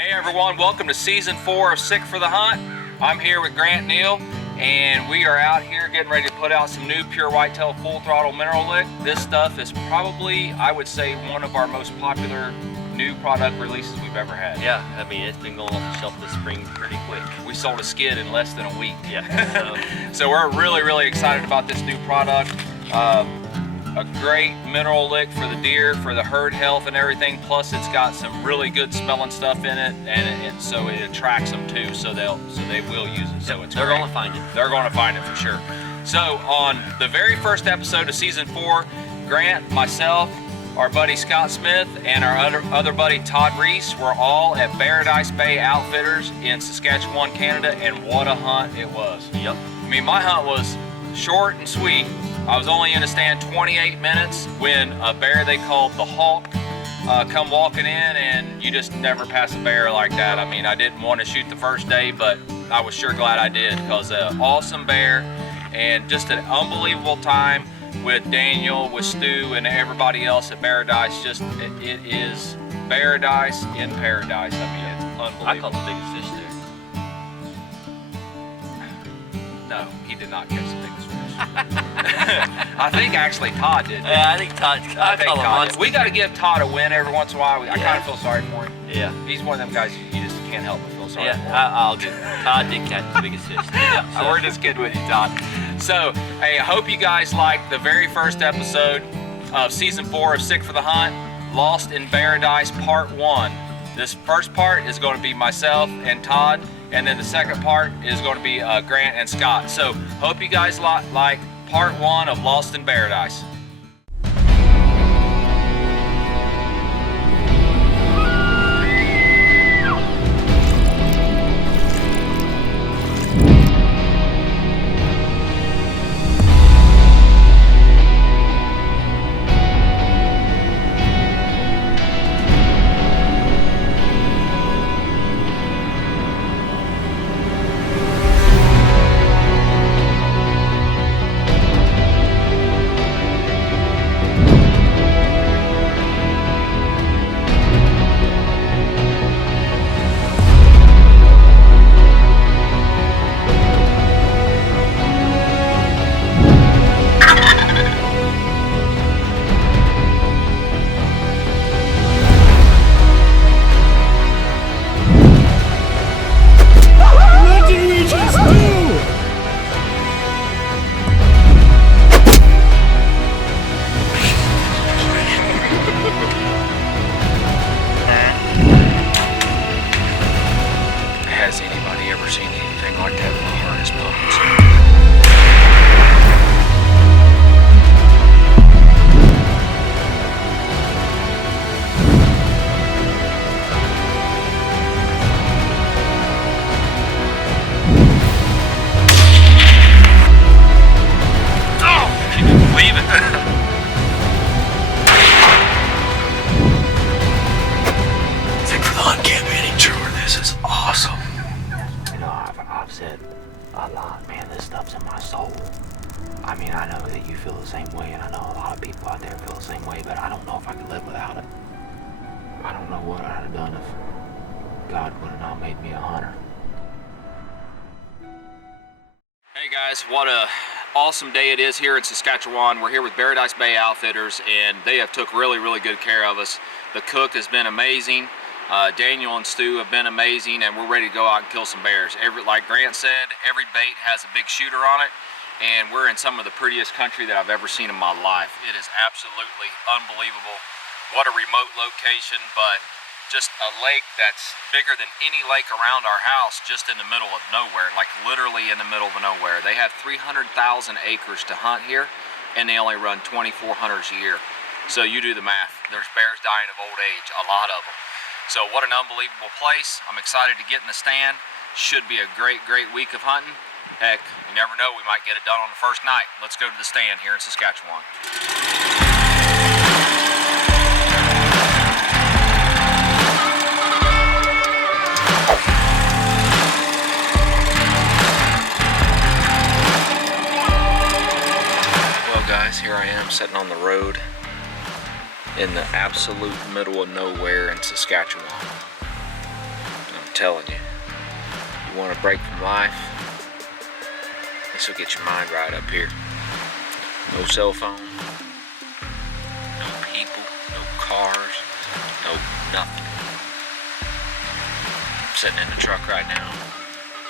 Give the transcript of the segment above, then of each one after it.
Hey everyone, welcome to season 4 of Sick for the Hunt. I'm here with Grant Neal, and we are out here getting ready to put out some new pure whitetail full throttle mineral lick. This stuff is probably, I would say, one of our most popular new product releases we've ever had. Yeah, I mean, it's been going off the shelf this spring pretty quick. We sold a skid in less than a week. Yeah. So we're really excited about this new product. A great mineral lick for the deer, for the herd health and everything. Plus, it's got some really good smelling stuff in it, and so it attracts them too. So they will use it. So it's they're going to find it. They're going to find it for sure. So on the very first episode of season 4, Grant, myself, our buddy Scott Smith, and our other buddy Todd Reese were all at Bearadise Bay Outfitters in Saskatchewan, Canada, and what a hunt it was. Yep. I mean, my hunt was short and sweet. I was only in the stand 28 minutes when a bear they called the Hawk come walking in, and you just never pass a bear like that. I mean, I didn't want to shoot the first day, but I was sure glad I did, because an awesome bear and just an unbelievable time with Daniel, with Stu, and everybody else at Bearadise. Just it is Bearadise in paradise. I mean, it's unbelievable. I caught the biggest fish there. No, he did not catch the biggest fish. I think actually Todd did. Yeah, I think Todd. Todd did. We got to give Todd a win every once in a while. I kind of feel sorry for him. Yeah. He's one of them guys you just can't help but feel sorry for. I'll give Todd did catch the biggest fish. Yeah, so we're just kidding with you, Todd. So, hey, I hope you guys liked the very first episode of season 4 of Sick for the Hunt, Lost in Bearadise Part 1. This first part is going to be myself and Todd, and then the second part is going to be Grant and Scott. So, hope you guys like part 1 of Lost in Bearadise. Has anybody ever seen anything like that in the harness mountains? Oh, she didn't believe it. Sick for the Hunt can't be any truer. This is awesome. I've said a lot, man, this stuff's in my soul. I mean, I know that you feel the same way, and I know a lot of people out there feel the same way, but I don't know if I could live without it. I don't know what I'd have done if God would have not made me a hunter. Hey guys, what a awesome day it is here in Saskatchewan. We're here with Bearadise Bay Outfitters, and they have took really good care of us. The cook has been amazing. Daniel and Stu have been amazing, and we're ready to go out and kill some bears. Like Grant said, every bait has a big shooter on it, and we're in some of the prettiest country that I've ever seen in my life. It is absolutely unbelievable. What a remote location, but just a lake that's bigger than any lake around our house, just in the middle of nowhere, like literally in the middle of nowhere. They have 300,000 acres to hunt here, and they only run 2,400s a year. So you do the math. There's bears dying of old age, a lot of them. So what an unbelievable place. I'm excited to get in the stand. Should be a great week of hunting. Heck, you never know, we might get it done on the first night. Let's go to the stand here in Saskatchewan. Well guys, here I am sitting on the road in the absolute middle of nowhere in Saskatchewan. I'm telling you, you want a break from life? This will get your mind right up here. No cell phone, no people, no cars, no nothing. I'm sitting in the truck right now.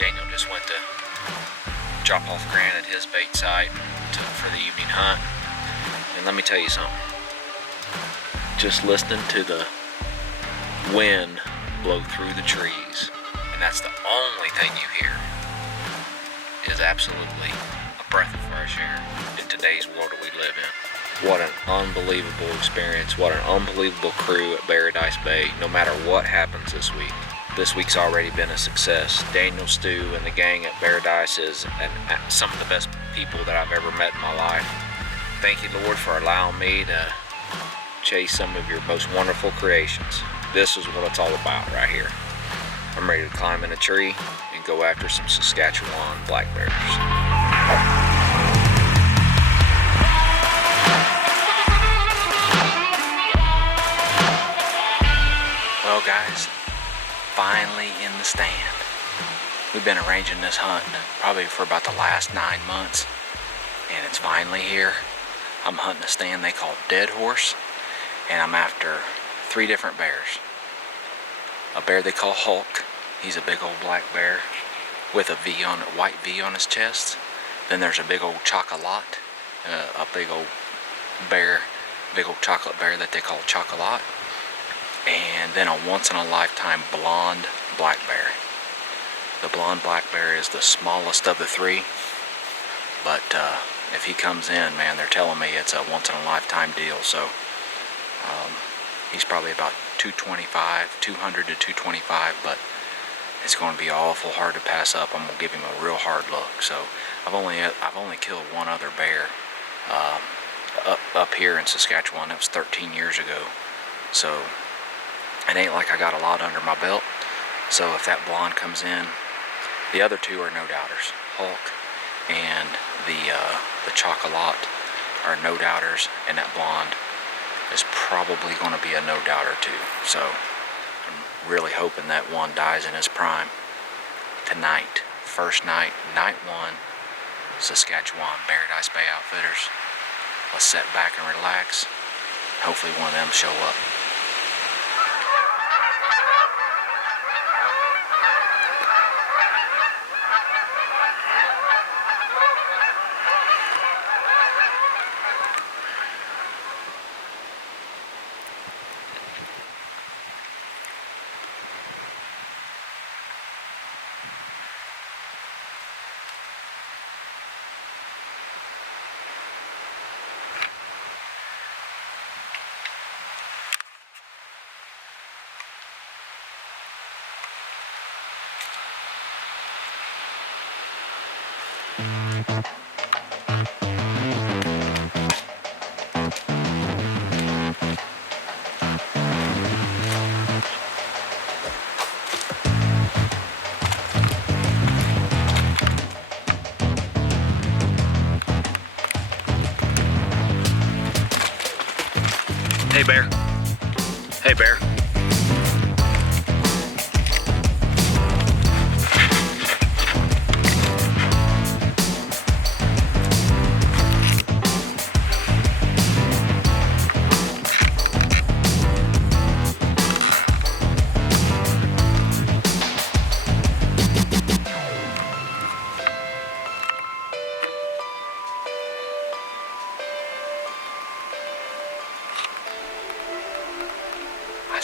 Daniel just went to drop off Grant at his bait site for the evening hunt. And let me tell you something. Just listening to the wind blow through the trees, and that's the only thing you hear, is absolutely a breath of fresh air in today's world that we live in. What an unbelievable experience. What an unbelievable crew at Bearadise Bay, no matter what happens this week. This week's already been a success. Daniel, Stu, and the gang at Bearadise is some of the best people that I've ever met in my life. Thank you, Lord, for allowing me to chase some of your most wonderful creations. This is what it's all about right here. I'm ready to climb in a tree and go after some Saskatchewan black bears. Well, guys, finally in the stand. We've been arranging this hunt probably for about the last 9 months, and it's finally here. I'm hunting a stand they call Dead Horse, and I'm after 3 different bears. A bear they call Hulk. He's a big old black bear with a white V on his chest. Then there's a big old chocolate, a big old chocolate bear that they call Chocolat. And then a once-in-a-lifetime blonde black bear. The blonde black bear is the smallest of the 3, but if he comes in, man, they're telling me it's a once-in-a-lifetime deal. So he's probably about 200 to 225, but it's going to be awful hard to pass up. I'm gonna give him a real hard look. So I've only killed one other bear up here in Saskatchewan. That was 13 years ago. So it ain't like I got a lot under my belt. So if that blonde comes in, the other 2 are no doubters. Hulk and the Chocolat are no doubters, and that blonde is probably going to be a no doubter too. So I'm really hoping that one dies in his prime tonight. First night, night 1, Saskatchewan, Bearadise Bay Outfitters. Let's sit back and relax. Hopefully one of them show up. Hey, bear. Hey, bear. I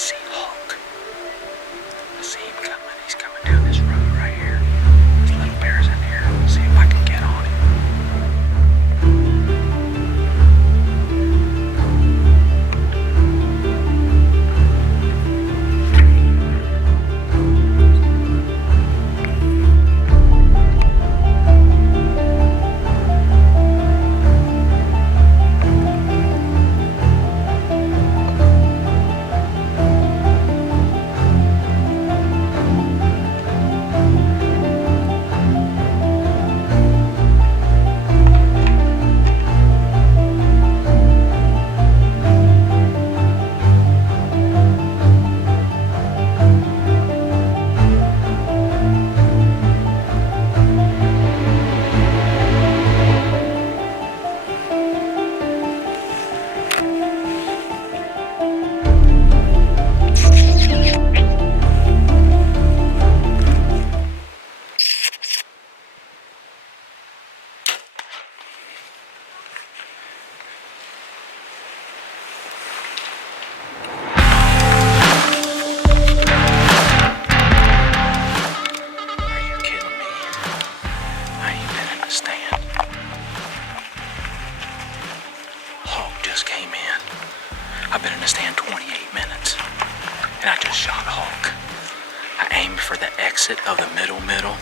for the exit of the middle,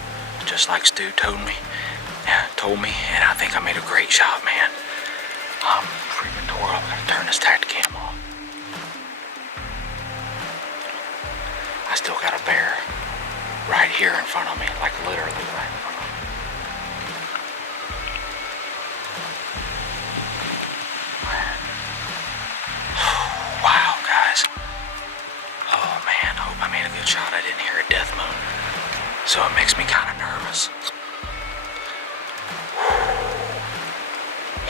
just like Stu told me, and I think I made a great shot, man. I'm freaking tore up. I'm gonna turn this Tactacam off. I still got a bear right here in front of me, like literally right in front of me. Wow, guys. Oh man, I hope I made a good shot. I didn't hear a death moan, so it makes me kind of nervous.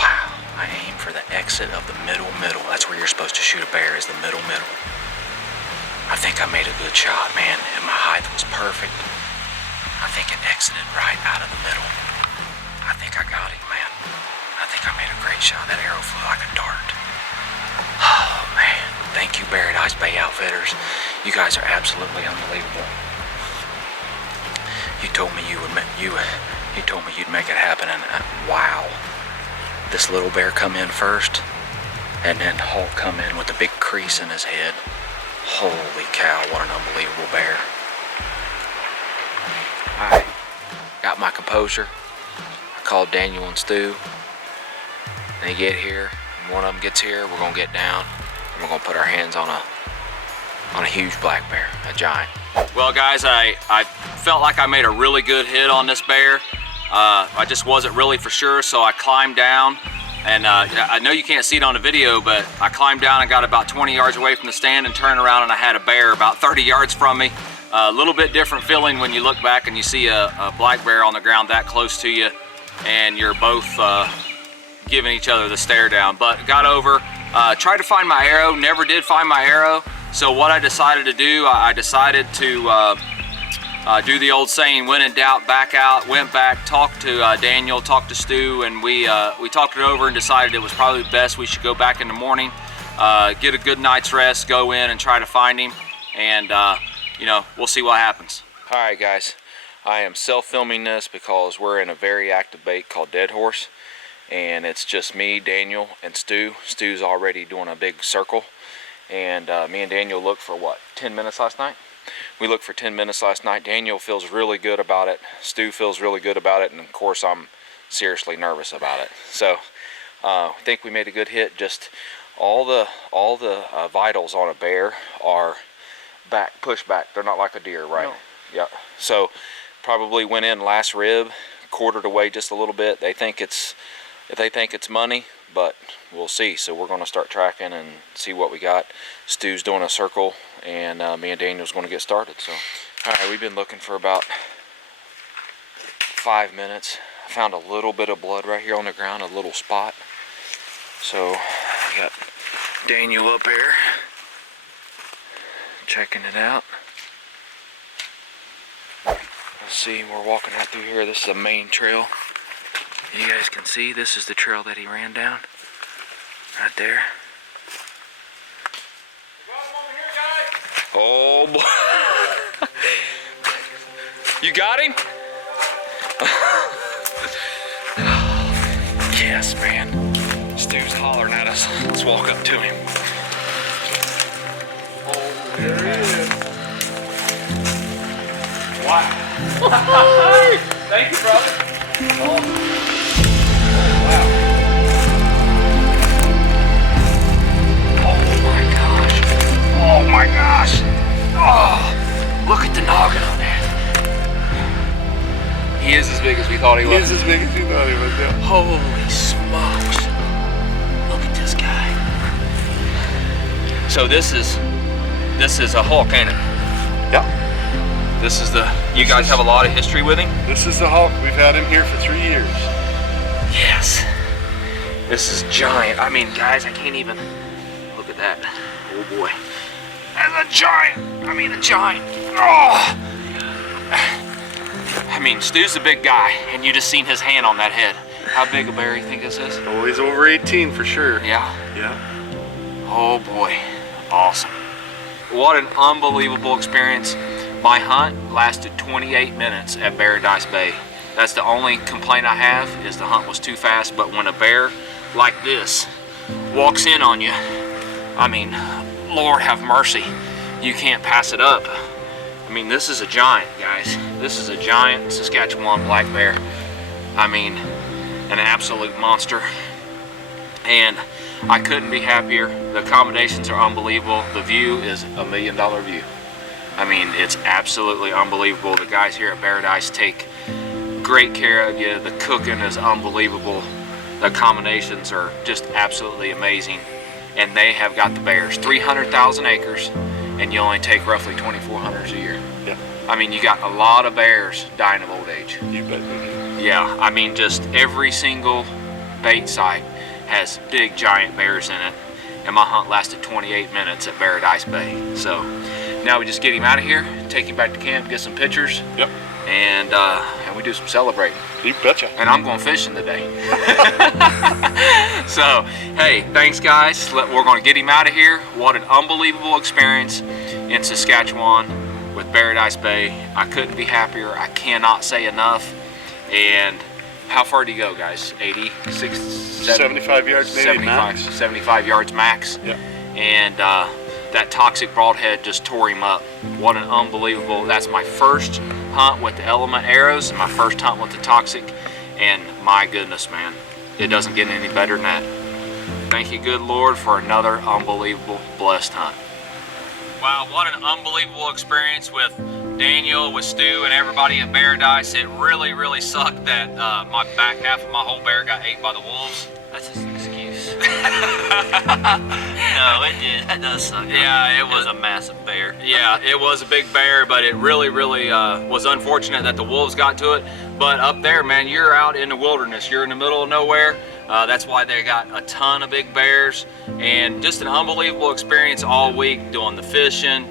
Wow, I aim for the exit of the middle. That's where you're supposed to shoot a bear, is the middle. I think I made a good shot, man, and my height was perfect. I think it exited right out of the middle. I think I got him, man. I think I made a great shot. That arrow flew like a dart. Oh man, thank you, Bearadise Bay Outfitters. You guys are absolutely unbelievable. You told me you'd make it happen, and wow. This little bear come in first, and then Hulk come in with a big crease in his head. Holy cow, what an unbelievable bear. Alright, got my composure. I called Daniel and Stu. They get here, and one of them gets here, we're gonna get down, and we're gonna put our hands on a huge black bear, a giant. Well guys, I felt like I made a really good hit on this bear. I just wasn't really for sure, so I climbed down. And I know you can't see it on the video, but I climbed down and got about 20 yards away from the stand and turned around, and I had a bear about 30 yards from me. A little bit different feeling when you look back and you see a black bear on the ground that close to you, and you're both giving each other the stare down. But got over, tried to find my arrow, never did find my arrow. So what I decided to do, I decided to do the old saying, when in doubt, back out. Went back, talked to Daniel, talked to Stu, and we talked it over and decided it was probably best we should go back in the morning, get a good night's rest, go in and try to find him, and you know, we'll see what happens. All right, guys, I am self-filming this because we're in a very active bait called Dead Horse, and it's just me, Daniel, and Stu. Stu's already doing a big circle, and me and Daniel looked for what, 10 minutes last night? We looked for 10 minutes last night. Daniel feels really good about it. Stu feels really good about it. And of course, I'm seriously nervous about it. So I think we made a good hit. Just all the vitals on a bear are pushed back. They're not like a deer, right? No. Yeah. So probably went in last rib, quartered away just a little bit. They think it's money, but we'll see. So we're going to start tracking and see what we got. Stu's doing a circle, and me and Daniel's going to get started. So, all right, we've been looking for about 5 minutes. I found a little bit of blood right here on the ground, a little spot. So I got Daniel up here checking it out. Let's see, we're walking right through here. This is the main trail. You guys can see this is the trail that he ran down. Right there. Oh boy. You got him? Yes, man. Stu's hollering at us. Let's walk up to him. Oh, there he is. Wow. Thank you, brother. Oh. Oh my gosh! Oh, look at the noggin on that. He is as big as we thought he was. He is as big as we thought he was, yeah. Holy smokes. Look at this guy. So this is a Hulk, ain't it? Yeah. This is you guys have a lot of history with him? This is the Hulk. We've had him here for 3 years. Yes. This is giant. I mean, guys, I can't even look at that. Oh boy. That's a giant. I mean, a giant. Oh. I mean, Stu's a big guy, and you just seen his hand on that head. How big a bear you think this is? Oh, he's over 18 for sure. Yeah? Yeah. Oh boy. Awesome. What an unbelievable experience. My hunt lasted 28 minutes at Bearadise Bay. That's the only complaint I have, is the hunt was too fast, but when a bear like this walks in on you, I mean, Lord have mercy, you can't pass it up. I mean, this is a giant, guys. This is a giant Saskatchewan black bear. I mean, an absolute monster. And I couldn't be happier. The accommodations are unbelievable. The view is $1 million view. I mean, it's absolutely unbelievable. The guys here at Bearadise take great care of you. The cooking is unbelievable. The accommodations are just absolutely amazing. And they have got the bears. 300,000 acres, and you only take roughly 2,400 a year. Yeah. I mean, you got a lot of bears dying of old age. You bet they do. Yeah, I mean, just every single bait site has big giant bears in it. And my hunt lasted 28 minutes at Bearadise Bay. So now we just get him out of here, take him back to camp, get some pictures. Yep. And we do some celebrating. You betcha. And I'm going fishing today. So, hey, thanks guys. We're going to get him out of here. What an unbelievable experience in Saskatchewan with Bearadise Bay. I couldn't be happier. I cannot say enough. And how far do you go, guys? 80, 60, 75 yards maybe 75, max. 75 yards max. Yeah. And that toxic broadhead just tore him up. What an unbelievable, that's my first hunt with the Element arrows and my first hunt with the toxic, and my goodness, man, it doesn't get any better than that. Thank you, good Lord, for another unbelievable blessed hunt. Wow, what an unbelievable experience with Daniel, with Stu, and everybody at Bearadise. It really, really sucked that my back half of my whole bear got ate by the wolves. That's just an excuse. No, it did. That does suck. Yeah, it was a massive bear. Yeah, it was a big bear, but it really, really was unfortunate that the wolves got to it. But up there, man, you're out in the wilderness. You're in the middle of nowhere. That's why they got a ton of big bears. And just an unbelievable experience all week doing the fishing,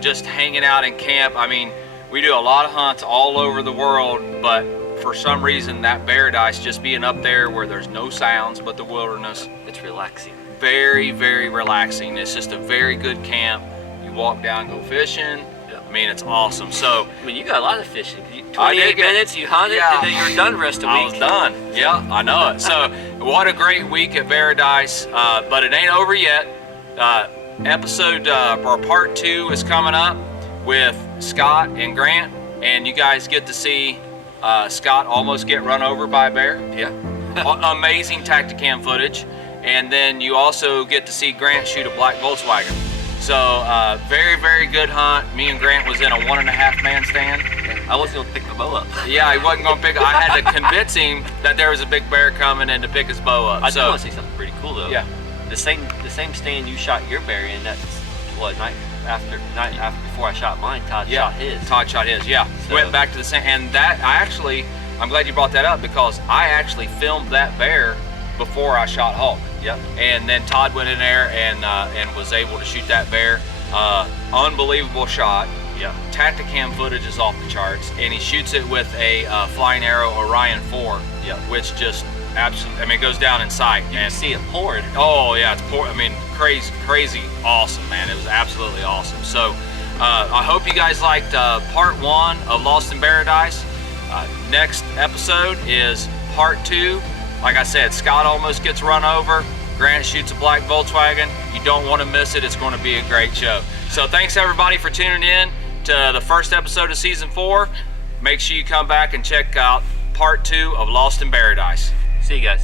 just hanging out in camp. I mean, we do a lot of hunts all over the world, but for some reason that Bearadise, just being up there where there's no sounds but the wilderness, It's relaxing. very, very relaxing. It's just a very good camp. You walk down, go fishing. I mean, it's awesome. So I mean, you got a lot of fishing. I 28 did get- minutes, you hunted, yeah. and then you're done the rest of the I week. was done. Yeah, I know it. So what a great week at Bearadise, but it ain't over yet. Episode or part 2 is coming up with Scott and Grant, and you guys get to see Scott almost get run over by a bear. Yeah. Amazing Tactacam footage. And then you also get to see Grant shoot a black Volkswagen. So very, very good hunt. Me and Grant was in a 1.5 man stand. I wasn't going to pick the bow up. Yeah, he wasn't gonna pick. I had to convince him that there was a big bear coming and to pick his bow up. I do So want to say something pretty cool, though. yeah, The same stand you shot your bear in, that's what, night after before I shot mine, Todd yeah. shot his. Todd shot his. Yeah, So- went back to the same. And that I'm glad you brought that up, because I actually filmed that bear before I shot Hulk. Yep. And then Todd went in there and was able to shoot that bear. Unbelievable shot. Yeah. Tactacam footage is off the charts, and he shoots it with a Flying Arrow Orion 4. Yeah. Which just absolutely, I mean, it goes down in sight. You can see it pouring. Oh yeah, it's poor. I mean, crazy, awesome, man. It was absolutely awesome. So I hope you guys liked part 1 of Lost in Bearadise. Next episode is part 2. Like I said, Scott almost gets run over. Grant shoots a black Volkswagen. You don't want to miss it. It's going to be a great show. So thanks everybody for tuning in to the first episode of season 4. Make sure you come back and check out part 2 of Lost in Bearadise. See you guys.